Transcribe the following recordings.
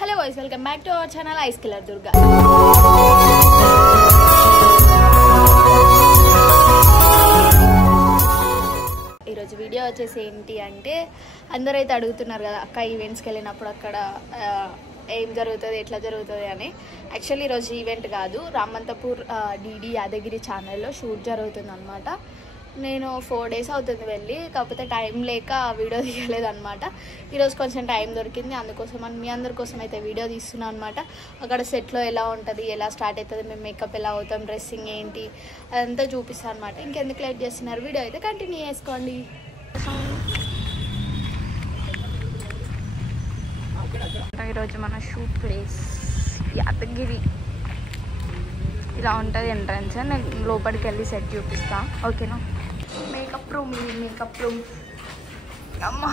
Hello voice welcome back to our channel ice killer Durga. ఈరోజు video వచ్చేసి ఏంటి అంటే అందరైతే అడుగుతున్నారు కదా అక్క ఈవెంట్స్కి వెళ్ళినప్పుడు అక్కడ ఏం జరుగుతుంది ఎట్లా జరుగుతుంది అని. యాక్చువల్లీ ఈరోజు ఈవెంట్ కాదు, రామంతపూర్ డిడి యాదగిరి ఛానల్లో షూట్ జరుగుతుంది అనమాట. నేను 4 days అవుతుంది వెళ్ళి, కాకపోతే టైం లేక వీడియో తీయలేదన్నమాట. ఈరోజు కొంచెం టైం దొరికింది, అందుకోసం మీ అందరి కోసం అయితే వీడియో తీస్తున్నాను అనమాట. అక్కడ సెట్లో ఎలా ఉంటుంది, ఎలా స్టార్ట్ అవుతుంది, మేము మేకప్ ఎలా అవుతాం, డ్రెస్సింగ్ ఏంటి అదంతా చూపిస్తాను అనమాట. ఇంకెందుకు లేట్ చేస్తున్నారు, వీడియో అయితే కంటిన్యూ చేసుకోండి. ఈరోజు మన షూట్ ప్లేస్ యాదగిరి ఇలా ఉంటుంది ఎంట్రన్స్. నేను లోపలికి వెళ్ళి సెట్ చూపిస్తా, ఓకేనా? మేకప్ రూమ్, ఇది మేకప్ రూమ్. అమ్మా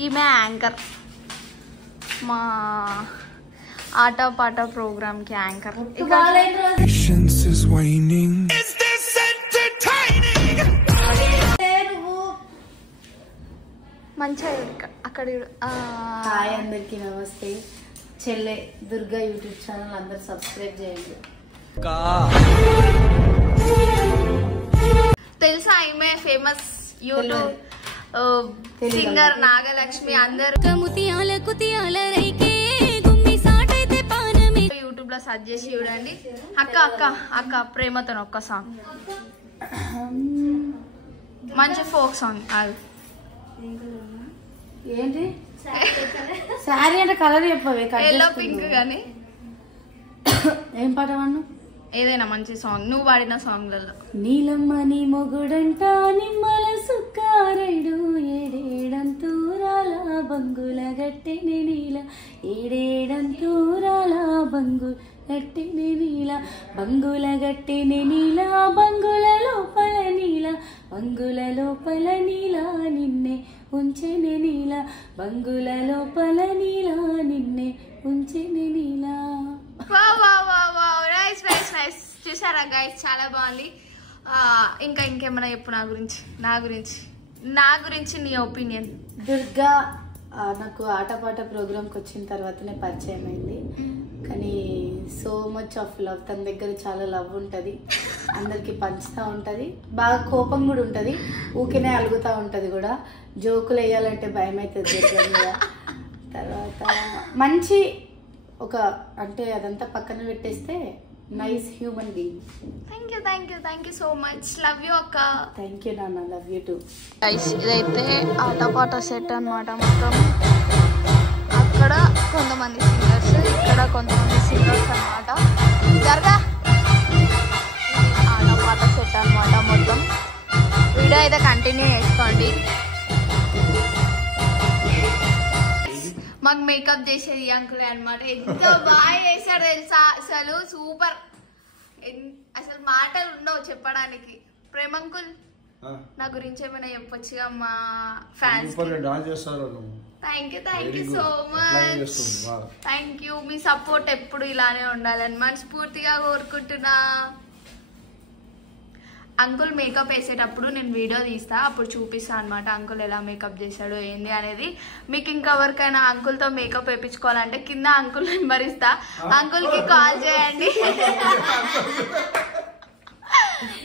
ఈమె యాంకర్, మా ఆట పాట ప్రోగ్రామ్కి యాంకర్. మంచిగా అక్కడ. హాయ్ అందరికి నమస్తే. చెల్లె దుర్గా యూట్యూబ్ ఛానల్ అందరు సబ్స్క్రైబ్ చేయండి. తెలుసా ఈమె ఫేమస్ యూట్యూబ్ సింగర్ నాగలక్ష్మి. అందరు యూట్యూబ్ లో సర్చ్ చేసి చూడండి. అక్క అక్క అక్క ప్రేమతో ఒక్క సాంగ్, మంచి ఫోక్ సాంగ్. అది ఏంటి శారీ అంటే కలర్ చెప్పవే. ఎల్లో పింక్ గానీ ఏం పాట వాడు? ఏదైనా మంచి సాంగ్, నువ్వు పాడిన సాంగ్లలో. నీలమ్మ నీ మొగుడంట నిమ్మల సుక్కారైడు ఏడేడంతూరాల బంగుల గట్టెని నీల ఏడేడంతూరాల బంగుల గట్టెని నీల బంగుల గట్టెని నీల బంగుల లోపల నీల బంగుల లోపల నీల నిన్నే ఉంచెని నీల బంగుల లోపల నీల నిన్నే ఉంచెని నీల. చూసారా గైస్, చాలా బాగుంది. ఇంకా ఇంకేమైనా చెప్పు నా గురించి నీ ఒపీనియన్. దుర్గా నాకు ఆటపాట ప్రోగ్రామ్కి వచ్చిన తర్వాతనే పరిచయం అయింది, కానీ సో మచ్ ఆఫ్ లవ్. తన దగ్గర చాలా లవ్ ఉంటుంది, అందరికి పంచుతూ ఉంటుంది, బాగా కోపం కూడా ఉంటుంది, ఊరికేనే అలుగుతూ ఉంటుంది కూడా. జోకులు వేయాలంటే భయం అవుతుంది దగ్గర. తర్వాత మంచి ఒక అంటే అదంతా పక్కన పెట్టేస్తే nice human being. Thank you so much. Love you అక్క. థ్యాంక్ యూ నాన్న, లవ్ యూ టూ. ఇదైతే ఆటపాట సెట్ అనమాట. మొత్తం అక్కడ కొంతమంది సింగర్స్, ఇక్కడ కొంతమంది సింగర్స్ అనమాట. జరగా ఆటపాట సెట్ అనమాట. మొత్తం వీడియో అయితే కంటిన్యూ చేసుకోండి. మాకు మేకప్ చేసేది అంకులే అనమాట. ఎంత బాగా చేశాడు తెలుసా, అసలు సూపర్. అసలు మాటలు ఉండవు చెప్పడానికి. ప్రేమ అంకుల్, నా గురించి ఏమైనా చెప్పొచ్చుగా మా fans. Thank you so much. Thank you. Me support ఎప్పుడు ఇలానే ఉండాలని మనస్ఫూర్తిగా కోరుకుంటున్నా. అంకుల్ మేకప్ వేసేటప్పుడు నేను వీడియో తీస్తా, అప్పుడు చూపిస్తాను అనమాట అంకుల్ ఎలా మేకప్ చేశాడు ఏంది అనేది. మీకు ఇంకెవరికైనా అంకుల్తో మేకప్ వేయించుకోవాలంటే కింద అంకుల్ నెంబర్ ఇస్తా, అంకుల్కి కాల్ చేయండి.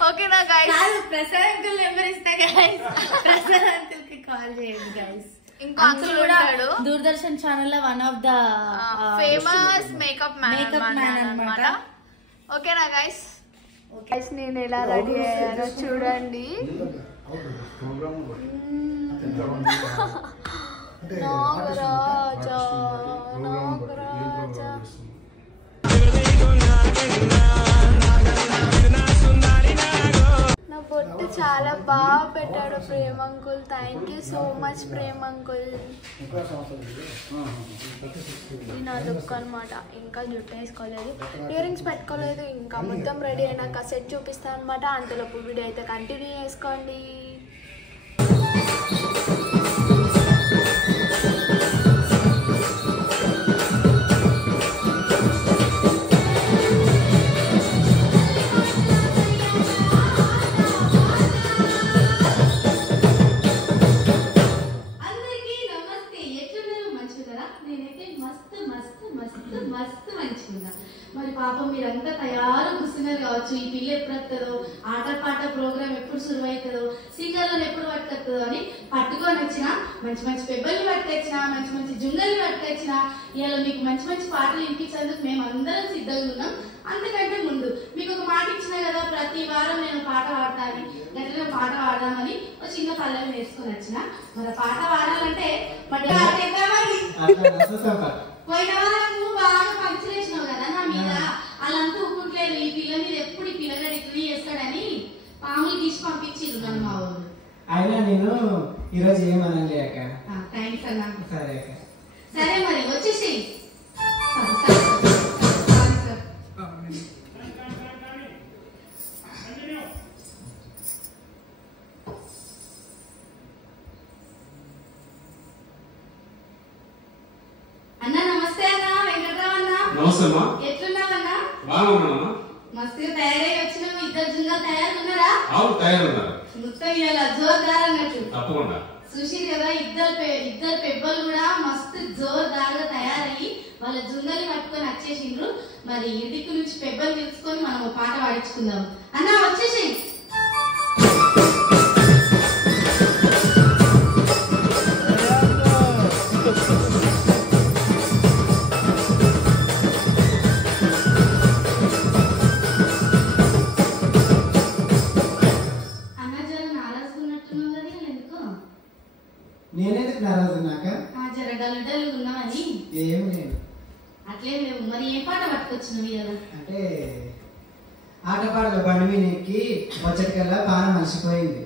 ఓకేనా గైస్? ప్రసాద్ అంకుల్ నెంబర్ ఇస్తా గైస్, ప్రసాద్ అంకుల్ కి కాల్ చేయండి గైస్. ఇంకో అంకుల్ కూడా దూరదర్శన్ ఛానల్ లో one of the famous makeup man అన్నమాట. ఓకేనా గైస్? నేను ఎలా రెడీ అయ్యానో చూడండి. నాగరాజా నాగరాజా నా పొట్టు చాలా బాగా పెట్టాడు Prem uncle. Thank you so much Prem uncle. ఇది నా లుక్ అనమాట. ఇంకా జుట్టు వేసుకోలేదు, ఇయర్ రింగ్స్ పెట్టుకోలేదు. ఇంకా మొత్తం రెడీ అయినాక సెట్ చూపిస్తాను అనమాట. అంతలోపు వీడియో అయితే కంటిన్యూ చేసుకోండి. పాపం మీరంతా తయారు కూర్చున్నారు కావచ్చు, ఈ పిల్ల ఎప్పుడు వస్తుందో, ఆట పాట ప్రోగ్రామ్ ఎప్పుడు శురు అవుతుందో, సింగర్లను ఎప్పుడు పట్టుకొస్తుందో అని పట్టుకొని వచ్చిన. మంచి మంచి పెబ్బల్ని పట్టుకొచ్చిన, మంచి మంచి జుంగల్ని పట్టుకొచ్చిన. ఇలా మీకు మంచి మంచి పాటలు వినిపించేందుకు మేము అందరం సిద్ధంగా ఉన్నాం. అంతకంటే ముందు మీకు ఒక మాట ఇచ్చిన కదా, ప్రతి వారం నేను పాట పాడతాను, గట్టిగా పాట పాడదామని ఒక చిన్న పల్లెలు వేసుకొని వచ్చిన. మరి పాట పాడాలంటే పోయిన వారం నువ్వు బాగా పంక్చర్ వేసినావు కదా నా మీద, వాళ్ళంతా ఊరుకుంటలేరు, ఈ పిల్ల మీద ఎప్పుడు ఈ పిల్లగాడు ఇట్లా చేస్తాడని పాములు తీసి పంపించిర్రు నన్ను మా వాళ్ళు. అయినా నేను ఈరోజు ఏమనలే అక్క. థ్యాంక్స్ అన్న. సరే అక్క. సరే మరి వచ్చేసి అన్న. నమస్తే అన్న, వెంకట్రావు అన్న. నమస్తే అమ్మా. ఎట్లున్నావన్నా? బాగున్నానమ్మా. మస్తుగా తయారై వచ్చినావు. ఇద్దరు జుంగాలు తయారున్నారా? అవును, తయారున్నారు. మొత్తం ఇలా జోరుదార్ అన్నట్టు. తప్పకుండా. సుశీల్ కదా, ఇద్దరు పెబ్బలు కూడా మస్తు జోరుదారుగా తయారయ్యి వాళ్ళ జుంగలి పట్టుకొని వచ్చేసిండ్రు. మరి ఇంటికి నుంచి పెబ్బలు తెలుసుకొని మనం పాట పాడించుకుందాం. అన్న వచ్చేసి నేనెందుకు నారాజు నాక? జర డల్లు ఉన్నావని. ఏం లేదు. అట్లేం లేవు. మరి ఏం పాట పట్టుకొచ్చినవి కదా? అంటే ఆటపాటల బండి మీద ఎక్కి వచ్చటికల్లా పాన మర్చిపోయింది,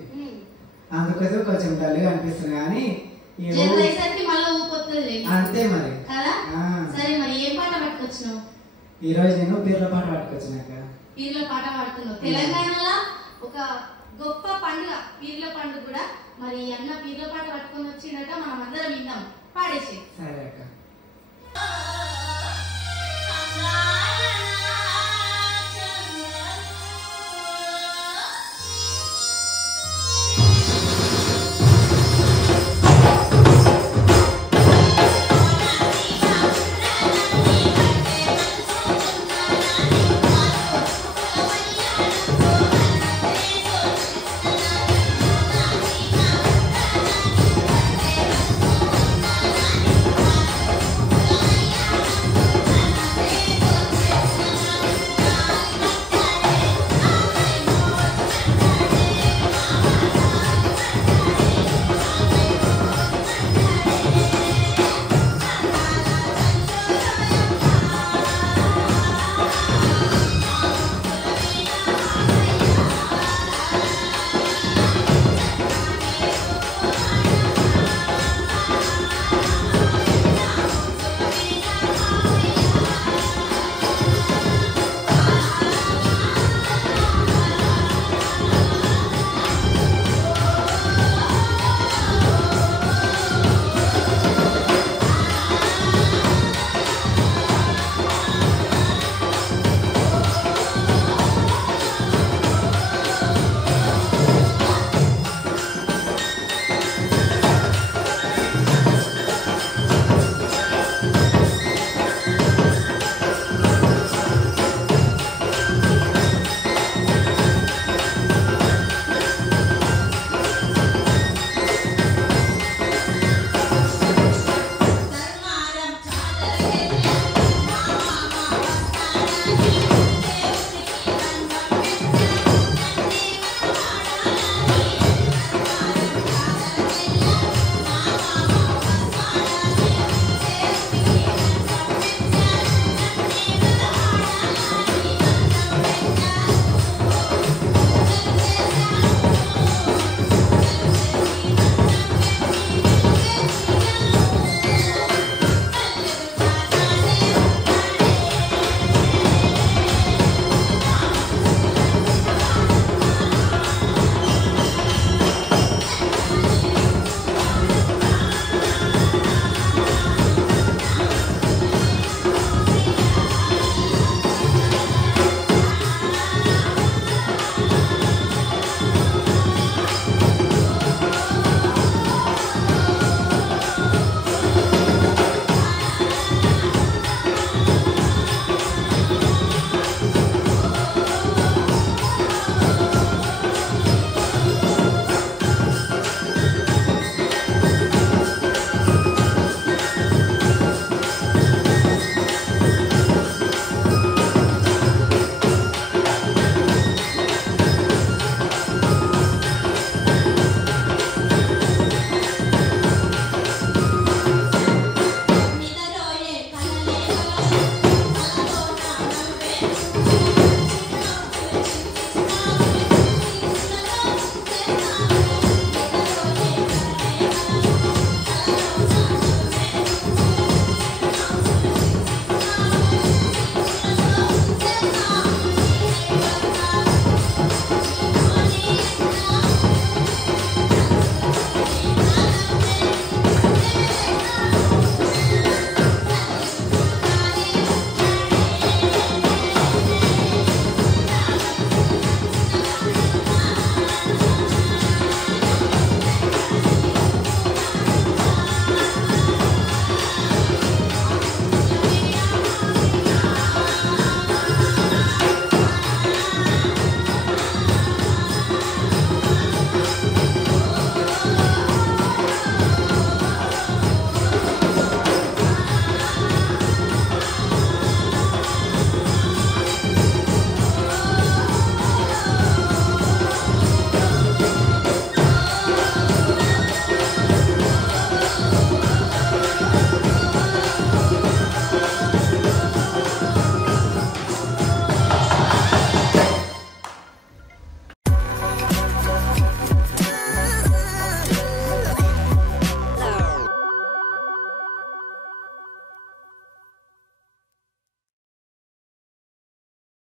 అందుకోసం కొంచెం డల్గా అనిపిస్తుంది. కానీ మళ్ళీ ఊపొస్తుంది అంతే మరి కదా. సరే మరి ఏం పాట పట్టుకొచ్చినావు? ఈ రోజు నేను పీర్ల పాట పట్టుకొచ్చినాక. పీర్ల పాట పాడుతున్నావు. తెలంగాణలో ఒక గొప్ప పండుగ పీర్ల పండుగ కూడా. మరి అన్న పీర్ల పాట పట్టుకొని వచ్చిందట, మనం అందరం విందాం. పాడేసి. సరే అక్క.